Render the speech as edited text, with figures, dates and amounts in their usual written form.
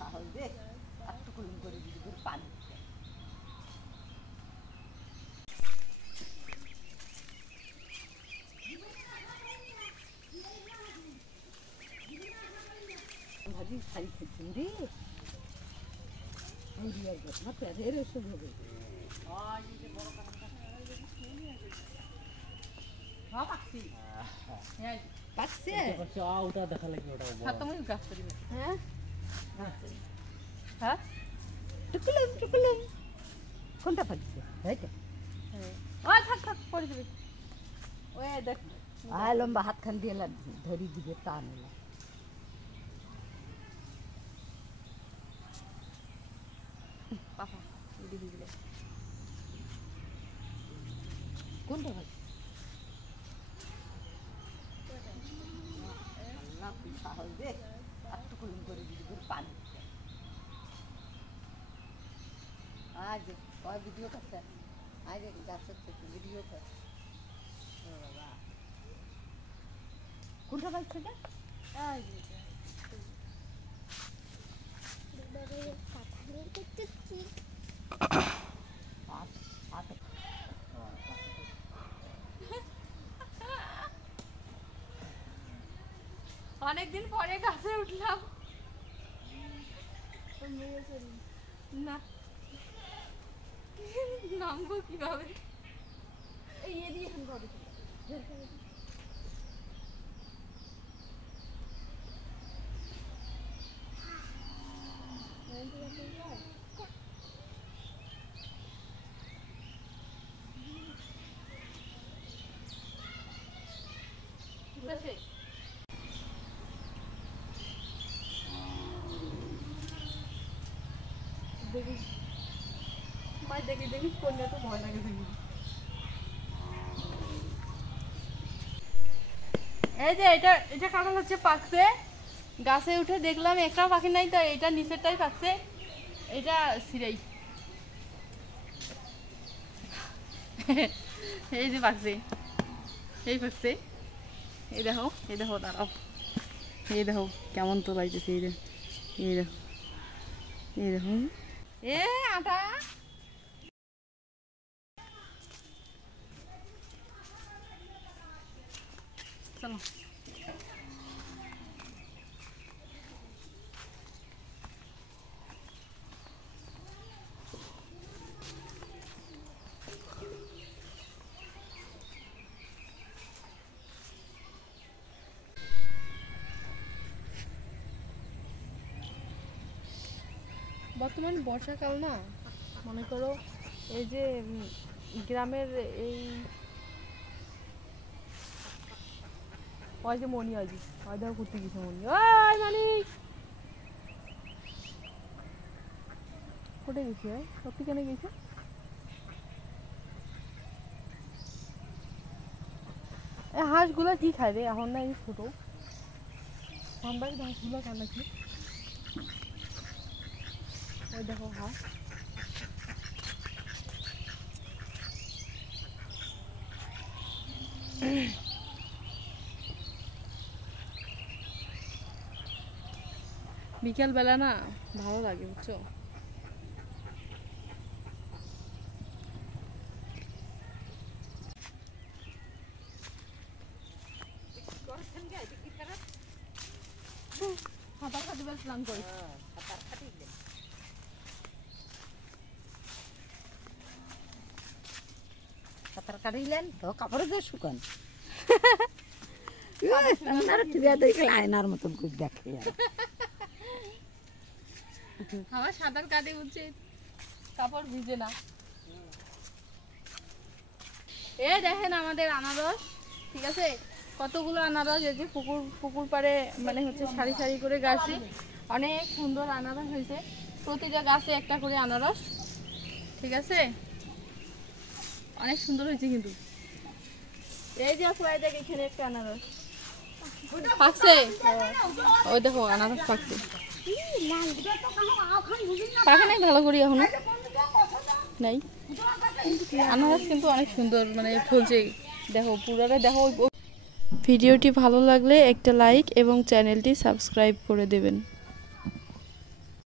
সাহস দে একটু কুলুম করে দিবি পানি ভাবি শাড়ি খেয়েছেন রে না প্যারের এসব হবে ওটা দেখা লাগে ওটা হ্যাঁ হ্যাঁ টুকুলুম টুকুলুম কোনটা পাচ্ছে এইটা ওই থাক থাক পড়ে যাবে ওই দেখ আয় লম্বা হাতখান দিয়ে ধরি দিবে টান পাপা দিদি দিলে কোনটা ভাই আল্লাহ তুই সাহস দে একটু কুলুম করে দিবি পানি আজ ওই ভিডিও করছে আজ গাছ হচ্ছে ভিডিও কর বাবা কোনটা বাইক থেকে অনেকদিন পরে গাছে উঠলাম না নামবো কিভাবে দেখি দেখিস কোনটা তো ভয় লাগে দেখি এই যে এটা এটা কাঁঠাল হচ্ছে পাকছে গাছে উঠে দেখলাম একটা পাখি নাই তো এটা নিচেরটাই পাকছে এটা সিরাই এই যে পাকছে এই পাকছে এই দেখো দাঁড়াও এই দেখো কেমন তো লাগতেছে এই দেখো এ আটা চলো বর্তমান বর্ষাকাল না মনে করো এই যে গ্রামের এই ওই যে মনি আজ ওই দেখো করতে গেছে মনি ওই মানিক কোথায় গেছে সত্যি কেন গেছে এই হাঁসগুলো কি খায় রে এখন না এই ছোটো আমবাড়ির হাঁসগুলো কেন কি ওই দেখো হাঁস বিকেল বেলা না ভালো লাগে বুঝছো সাঁতার কাটি স্নান করি সাঁতার কাটিলেন তো কাপড় দিয়ে শুকান আয়নার মতন করে দেখে আমার সাঁতার কাটে উচিত কাপড় ভিজে না এ দেখেন আমাদের আনারস ঠিক আছে কতগুলো আনারস এই যে পুকুর পাড়ে মানে হচ্ছে সারি সারি করে গাছে অনেক সুন্দর আনারস হয়েছে প্রতিটা গাছে একটা করে আনারস ঠিক আছে অনেক সুন্দর হয়েছে কিন্তু এই যে আপু দেখ এখানে একটা আনারস পাকছে ওই দেখো আনারস পাকছে পাকে নাই ভালো করি এখনো নাই আনারস কিন্তু অনেক সুন্দর মানে ফুলছে দেখো পুরোটা দেখো ভিডিওটি ভালো লাগলে একটা লাইক এবং চ্যানেলটি সাবস্ক্রাইব করে দেবেন।